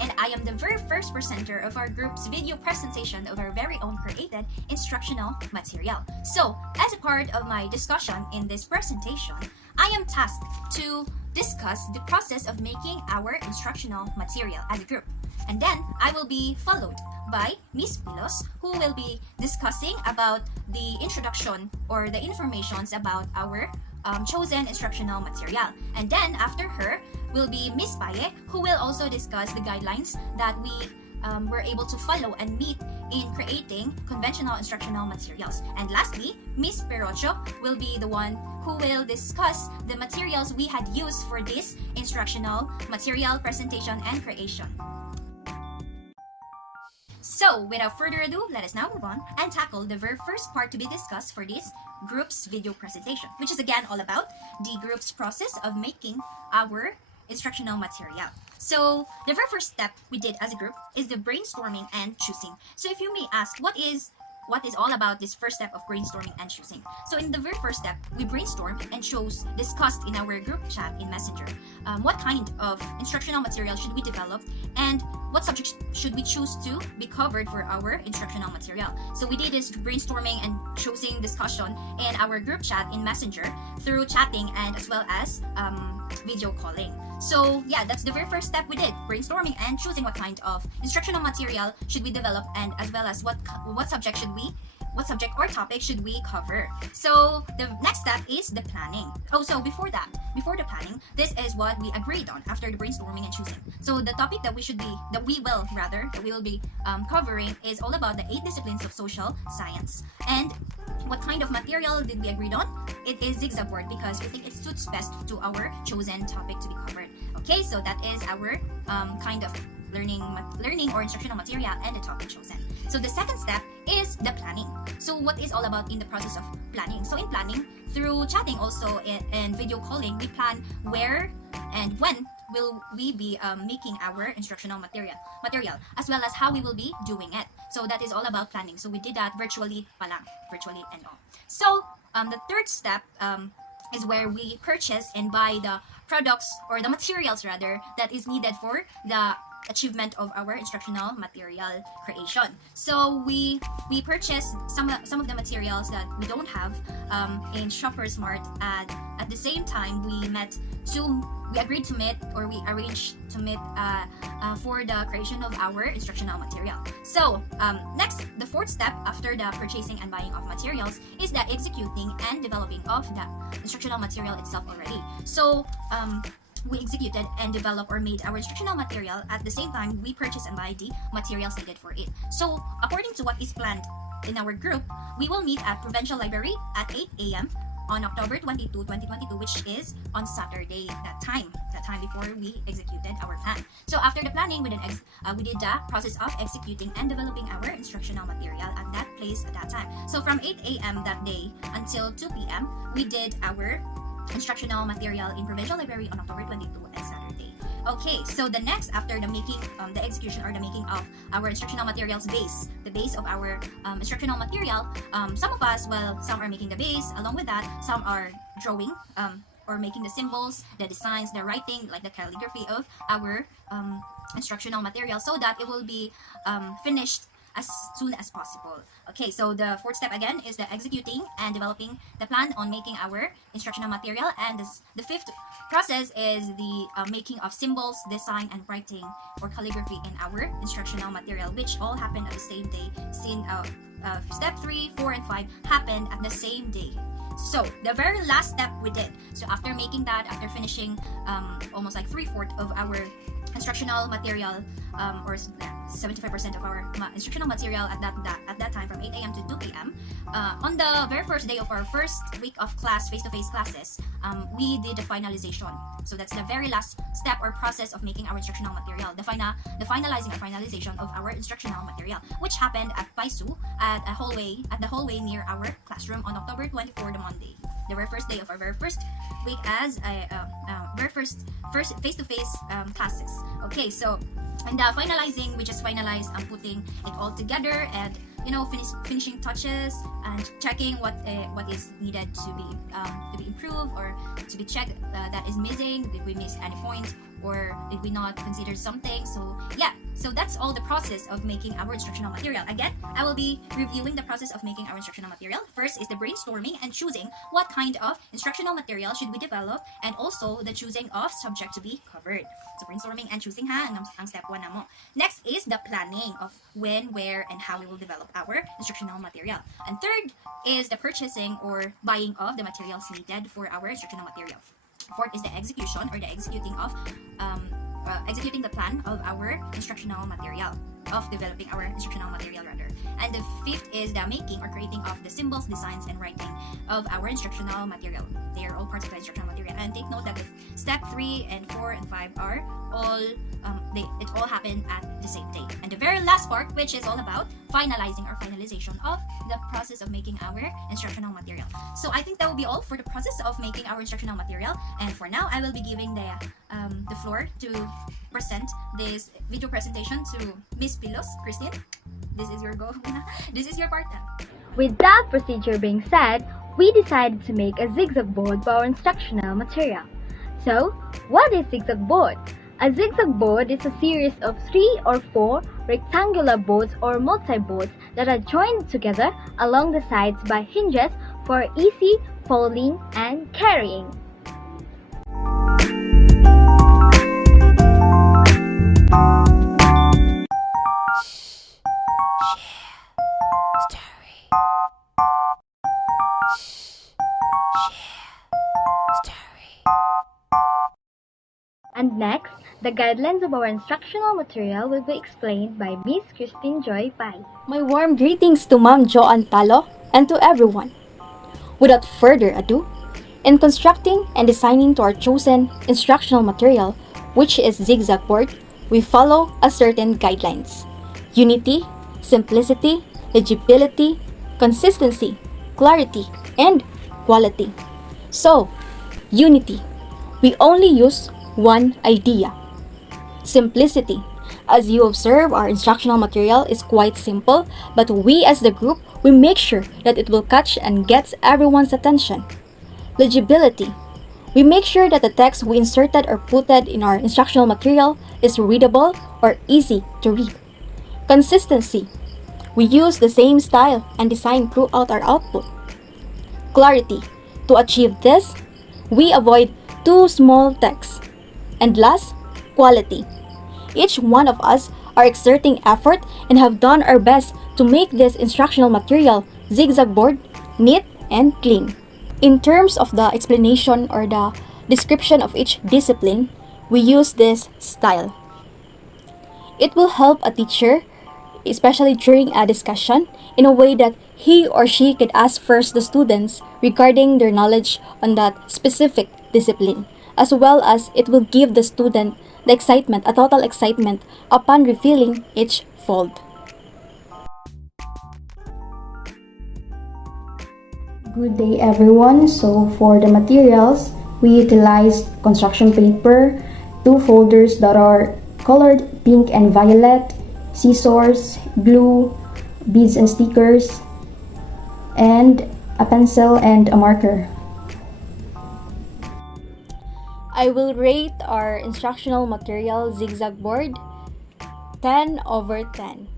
And I am the very first presenter of our group's video presentation of our very own created instructional material. So, as a part of my discussion in this presentation, I am tasked to discuss the process of making our instructional material as a group. And then I will be followed by Miss Pilos, who will be discussing about the introduction or the informations about our chosen instructional material. And then after her will be Miss Paye, who will also discuss the guidelines that we were able to follow and meet in creating conventional instructional materials. And lastly, Miss Perocho will be the one who will discuss the materials we had used for this instructional material presentation and creation. So, without further ado, let us now move on and tackle the very first part to be discussed for this group's video presentation, which is again all about the group's process of making our instructional material. So, the very first step we did as a group is the brainstorming and choosing. So, if you may ask, what is all about this first step of brainstorming and choosing? So in the very first step, we brainstormed and discussed in our group chat in Messenger what kind of instructional material should we develop and what subjects should we choose to be covered for our instructional material. So we did this brainstorming and choosing discussion in our group chat in Messenger through chatting and as well as video calling. So yeah, that's the very first step we did, brainstorming and choosing what kind of instructional material should we develop and as well as what subject or topic should we cover. So the next step is the planning. So before the planning, this is what we agreed on after the brainstorming and choosing. So the topic that we will be covering is all about the 8 disciplines of social science. And what kind of material did we agree on? It is Zig-Zag board because we think it suits best to our chosen topic to be covered. Okay, so that is our kind of learning or instructional material and the topic chosen. So the second step is the planning. So what is all about in the process of planning? So in planning, through chatting also and video calling, we plan where and when will we be making our instructional material as well as how we will be doing it. So that is all about planning. So we did that virtually and all. So the third step is where we purchase and buy the products or the materials rather that is needed for the achievement of our instructional material creation. So we purchased some of the materials that we don't have in Shoppers Mart, and at the same time we agreed to meet or we arranged to meet for the creation of our instructional material. So next, the fourth step after the purchasing and buying of materials is the executing and developing of the instructional material itself already. So we executed and developed or made our instructional material. At the same time, we purchased and buy the materials needed for it. So according to what is planned in our group, we will meet at Provincial Library at 8 a.m. on October 22, 2022, which is on Saturday, that time before we executed our plan. So after the planning, we did the process of executing and developing our instructional material at that place at that time. So from 8 a.m. that day until 2 p.m., we did our instructional material in Provincial Library on October 22 and Saturday. Okay, so the next after the making, the execution or the making of our instructional materials the base of our instructional material, some of us, some are making the base. Along with that, some are drawing or making the symbols, the designs, the writing, like the calligraphy of our instructional material so that it will be finished as soon as possible. Okay, so the fourth step again is the executing and developing the plan on making our instructional material, and the fifth process is the making of symbols, design, and writing or calligraphy in our instructional material, which all happen at the same day, step 3, 4, and 5 happened at the same day. So the very last step we did, so after making that, after finishing almost like 3/4 of our instructional material, or 75% of our instructional material at that time, from 8 a.m. to 2 p.m. On the very first day of our first week of class, face-to-face classes, we did the finalization. So that's the very last step or process of making our instructional material, the finalizing or finalization of our instructional material, which happened at Paisu at the hallway near our classroom on October 24, the Monday, the very first day of our very first week as a very first face-to-face classes. Okay, so and finalizing, we just finalized putting it all together and finishing touches and checking what is needed to be improved or to be checked that is missing. Did we miss any point, or did we not consider something? So yeah, so that's all the process of making our instructional material. Again, I will be reviewing the process of making our instructional material. First is the brainstorming and choosing what kind of instructional material should we develop, and also the choosing of subject to be covered. So brainstorming and choosing ang step 1 na mo. Next is the planning of when, where, and how we will develop our instructional material. And third is the purchasing or buying of the materials needed for our instructional material. Fourth is the execution or the executing the plan of our instructional material, of developing our instructional material rather. And the fifth is the making or creating of the symbols, designs, and writing of our instructional material. They are all parts of the instructional material. And take note that the step 3 and 4 and 5 are all it all happened at the same day. And the very last part, which is all about finalizing or finalization of the process of making our instructional material. So I think that will be all for the process of making our instructional material. And for now, I will be giving the floor to present this video presentation to Miss Pilos. Christine, this is your go. This is your part now. With that procedure being said, we decided to make a zigzag board for our instructional material. So, what is zigzag board? A zigzag board is a series of 3 or 4 rectangular boards or multi-boards that are joined together along the sides by hinges for easy folding and carrying. And next, the guidelines of our instructional material will be explained by Miss Christine Joy Pai. My warm greetings to Ma'am Joanne Talo and to everyone. Without further ado, in constructing and designing to our chosen instructional material, which is Zig-Zag board, we follow a certain guidelines: unity, simplicity, legibility, consistency, clarity, and quality. So, unity. We only use one idea. Simplicity. As you observe, our instructional material is quite simple, but we as the group, we make sure that it will catch and gets everyone's attention. Legibility. We make sure that the text we inserted or putted in our instructional material is readable or easy to read. Consistency. We use the same style and design throughout our output. Clarity. To achieve this, we avoid too small text. And last, quality. Each one of us are exerting effort and have done our best to make this instructional material, Zig-Zag board, neat and clean. In terms of the explanation or the description of each discipline, we use this style. It will help a teacher, especially during a discussion, in a way that he or she could ask first the students regarding their knowledge on that specific discipline, as well as it will give the student the excitement, a total excitement, upon refilling each fold. Good day everyone. So for the materials, we utilized construction paper, 2 folders that are colored pink and violet, scissors, glue, beads and stickers, and a pencil and a marker. I will rate our instructional material Zig-Zag board 10/10.